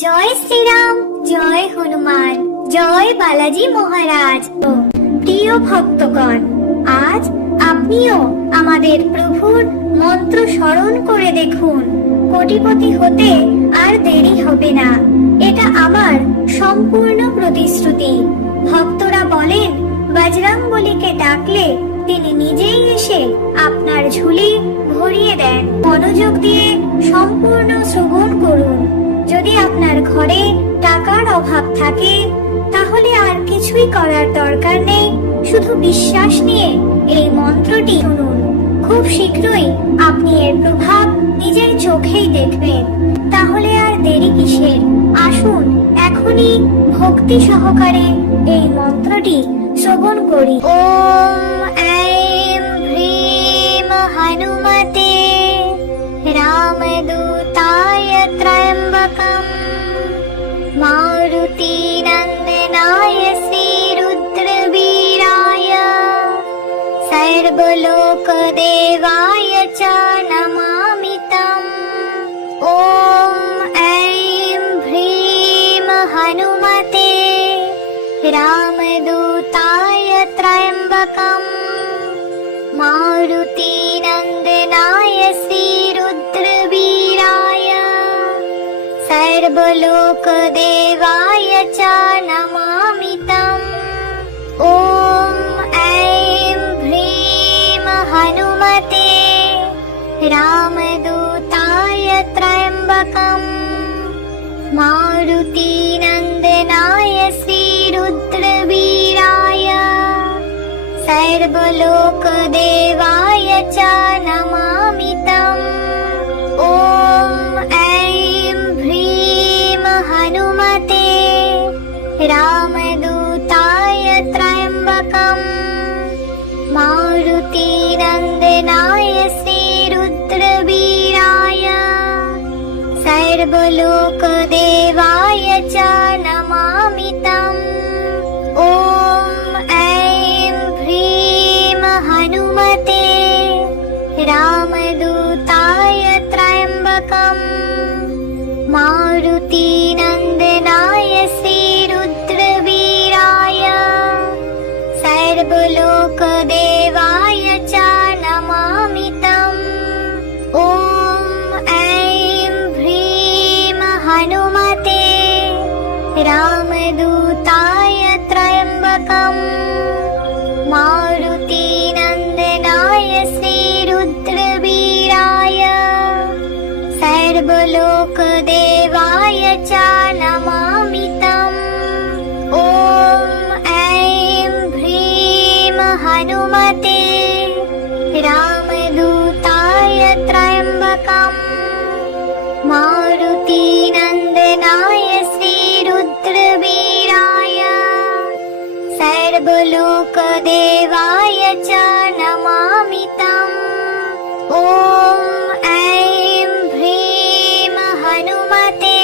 জয় শ্রীরাম, জয় হনুমান, জয় বালাজি মহারাজ। প্রিয় ভক্তগণ, আজ আপনিও আমাদের প্রভুর মন্ত্র স্মরণ করে দেখুন। কোটিপতি হতে আর দেরি হবে না, এটা আমার সম্পূর্ণ প্রতিশ্রুতি। ভক্তরা বলেন, বজরংবলীকে ডাকলে তিনি নিজেই এসে আপনার ঝুলি ভরিয়ে দেন। মনোযোগ দিয়ে সম্পূর্ণ শ্রবণ করুন। যদি আপনার ঘরে টাকার অভাব থাকে, তাহলে আর কিছুই করার দরকার নেই, শুধু বিশ্বাস নিয়ে এই মন্ত্রটি শুনুন। খুব শীঘ্রই আপনি এর প্রভাব নিজের চোখেই দেখবেন। তাহলে আর দেরি কিসের? আসুন এখনই ভক্তি সহকারে এই মন্ত্রটি শ্রবণ করি। ওম ऐं ह्रीं हनुमते रामदूताय त्र्यम्बकं मारुतिनन्दनाय श्रीरुद्रवीराय सर्वलोकदेवाय च नमामि तम्। ॐ ऐं ह्रीं हनुमते रामदूताय त्र्यम्बकं मारुतिनन्दनाय श्रीरुद्रवीराय सर्वलोकदेवाय च नमामि तम्। ॐ ऐं ह्रीं हनुमते रामदूताय त्र्यम्बकं मारुतिनन्दनाय श्रीरुद्रवीराय सर्वलोकदेवाय च नमामि तम्। ॐ ऐं ह्रीं हनुमते रामदूताय त्र्यम्बकं मारुतिनन्दनाय श्रीरुद्रवीराय सर्वलोकदेवाय च नमामि तम्। ॐ ऐं ह्रीं हनुमते रामदूताय त्र्यम्बकं मारुतिनन्दनाय श्रीरुद्रवीराय सर्वलोकदेवाय च नमामि तम्। ॐ ऐं ह्रीं हनुमते रामदूताय त्र्यम्बकं मारुतिनन्दनाय श्रीरुद्रवीराय सर्वलोकदेवाय च नमामि तम्। ॐ ऐं ह्रीं हनुमते रामदूताय त्र्यम्बकं मारुतिनन्दनाय श्रीरुद्रवीराय सर्वलोकदेवाय च नमामि तम्। ॐ ऐं ह्रीं हनुमते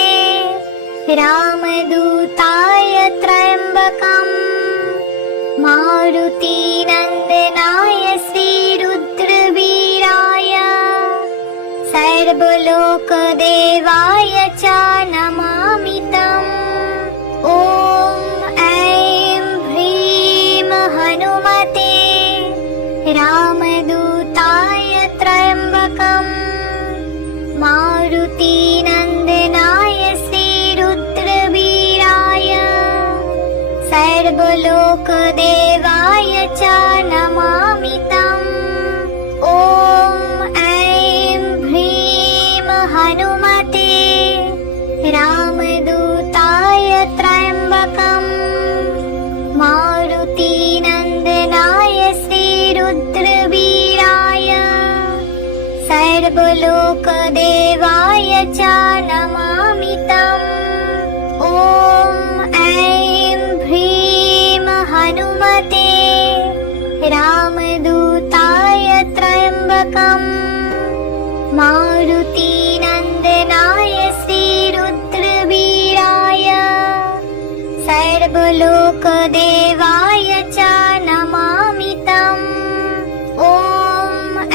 रामदूताय त्र्यम्बकं मारुतिनन्दनाय श्रीरुद्रवीराय सर्वलोकदेवाय च नमामि तम्। ॐ ऐं ह्रीं हनुमते रामदूताय त्र्यम्बकं मारुतिनन्दनाय श्रीरुद्रवीराय सर्वलोकदेवाय च नमामि तम्। ॐ ऐं ह्रीं हनुमते रामदूताय त्र्यम्बकं मारुतिनन्दनाय श्रीरुद्रवीराय सर्वलोकदेवाय च नमामि तम्। ॐ ऐं ह्रीं हनुमते रामदूताय त्र्यम्बकं मारुतिनन्दनाय श्रीरुद्रवीराय सर्वलोकदेवाय च नमामि तम्। ॐ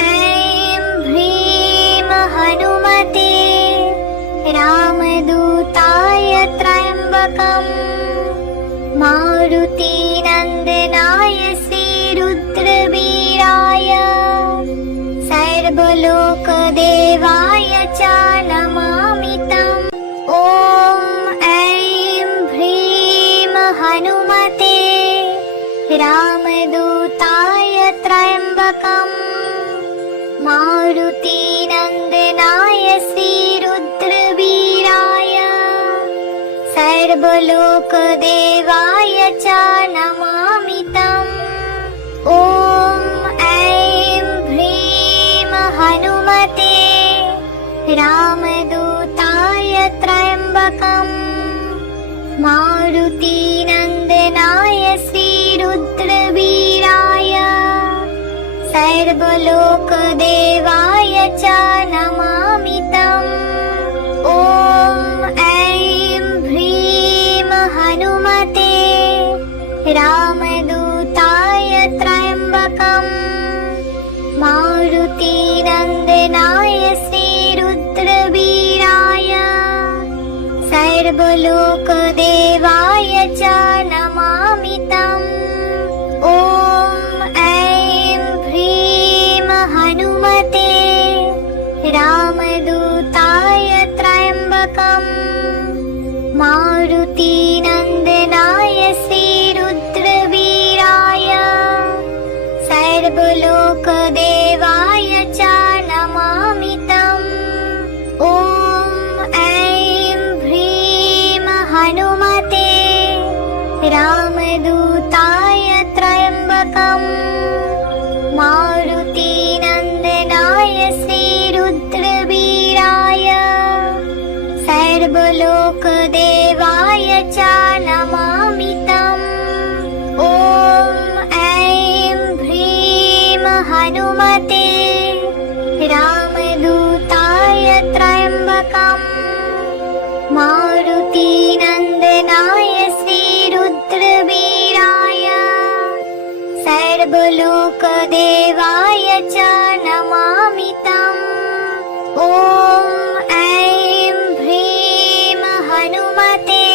ऐं ह्रीं हनुमते रामदूताय त्र्यम्बकम् मारुतिनन्दनाय श्रीरुद्रवीराय सर्वलोकदेवाय च नमामि तम्। ॐ ऐं ह्रीं हनुमते रामदूताय त्र्यम्बकम् मारुतिनन्दनाय श्रीरुद्रवीराय सर्वलोकदेवाय च नमामि तम्। ॐ ऐं ह्रीं हनुमते रामदूताय त्र्यम्बकम् मारुतिनन्दनाय श्रीरुद्रवीराय सर्वलोकदेवाय च नमामि तम्। ॐ ऐं ह्रीं हनुमते रामदूताय त्र्यम्बकम् मारुतिनन्दनाय श्रीरुद्रवीराय सर्वलोकदेवाय च नमामि तम्। ॐ ऐं ह्रीं हनुमते रामदूताय त्र्यम्बकम् मारुतिनन्दनाय श्रीरुद्रवीराय सर्वलोकदेवाय च नमामि तम्। ॐ ऐं ह्रीं हनुमते रामदूताय त्र्यम्बकम् मारुतिनन्दनाय श्रीरुद्रवीराय सर्वलोकदेवाय च नमामि तम्। ॐ ऐं ह्रीं हनुमते रामदूताय त्र्यम्बकम् मारुतिनन्दनाय श्रीरुद्रवीराय सर्वलोकदेवाय च नमामि तम्। ॐ ऐं ह्रीं हनुमते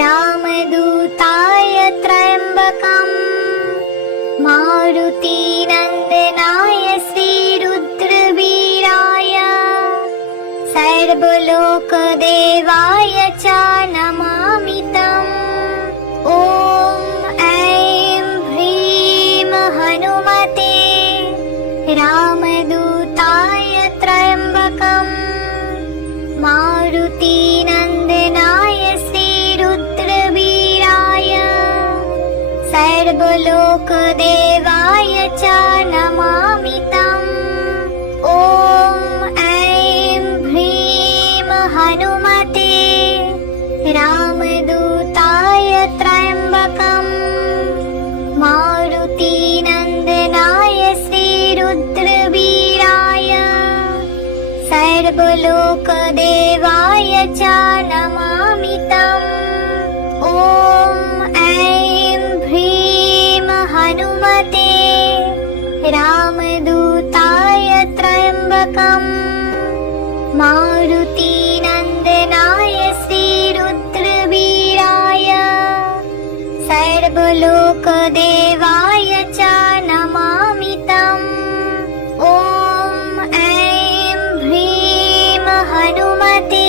रामदूताय त्र्यम्बकम् मारुतिनन्दनाय श्रीरुद्रवीराय सर्वलोकदेवाय च नमामि तम्। ॐ ऐं ह्रीं हनुमते रामदूताय त्र्यम्बकम् मारुतिनन्दनाय श्रीरुद्रवीराय सर्वलोकदेवाय च नमामि तम्। ॐ ऐं ह्रीं हनुमते रामदूताय त्र्यम्बकम् मारुतिनन्दनाय श्रीरुद्रवीराय सर्वलोकदेवाय च नमामि तम्। ॐ ऐं ह्रीं हनुमते रामदूताय त्र्यम्बकम् मारुतिनन्दनाय श्रीरुद्रवीराय सर्वलोकदेवाय च नमामि तम्। ॐ ऐं ह्रीं हनुमते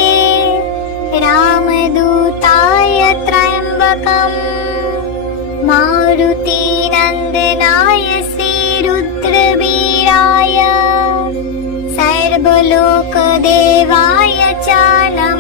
रामदूताय त्र्यम्बकम् मारुतिनन्दनाय श्रीरुद्रवीराय सर्वलोकदेवाय च नमः।